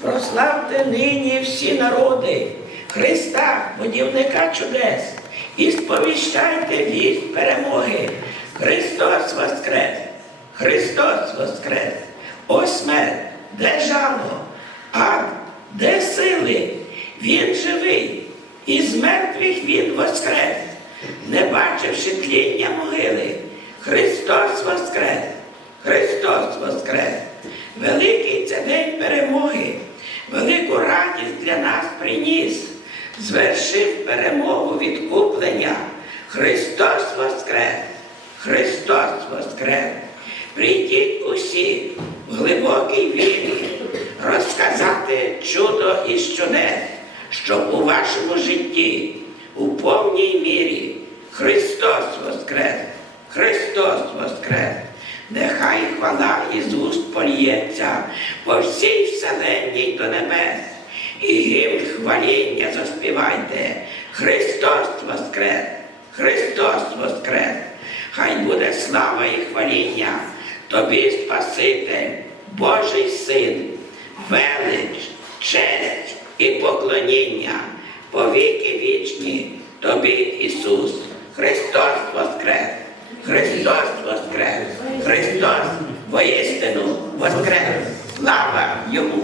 Прославте нині всі народи, Христа, будівника чудес, і сповіщайте вість перемоги. Христос Воскрес! Христос Воскрес! О смерть, де жало, ад, де сили? Він живий, і з мертвих він воскрес, не бачивши тління могили. Христос Воскрес! Христос Воскрес! Великий це день перемоги, велику радість для нас приніс, звершив перемогу відкуплення. Христос Воскрес! Христос Воскрес! Прийдіть усі в глибокій вірі, розказати чудо і чудес, щоб у вашому житті у повній мірі Христос Воскрес! Христос Воскрес! Нехай хвала із уст польється по всій вселенній до небес. І гімн хваління заспівайте. Христос Воскрес! Христос Воскрес! Хай буде слава і хваління тобі, Спаситель, Божий Син, велич, честь і поклоніння, повіки вічні тобі, Ісус. Христос Воскрес! Христос Воскрес! Христос воістину Воскрес! Слава йому!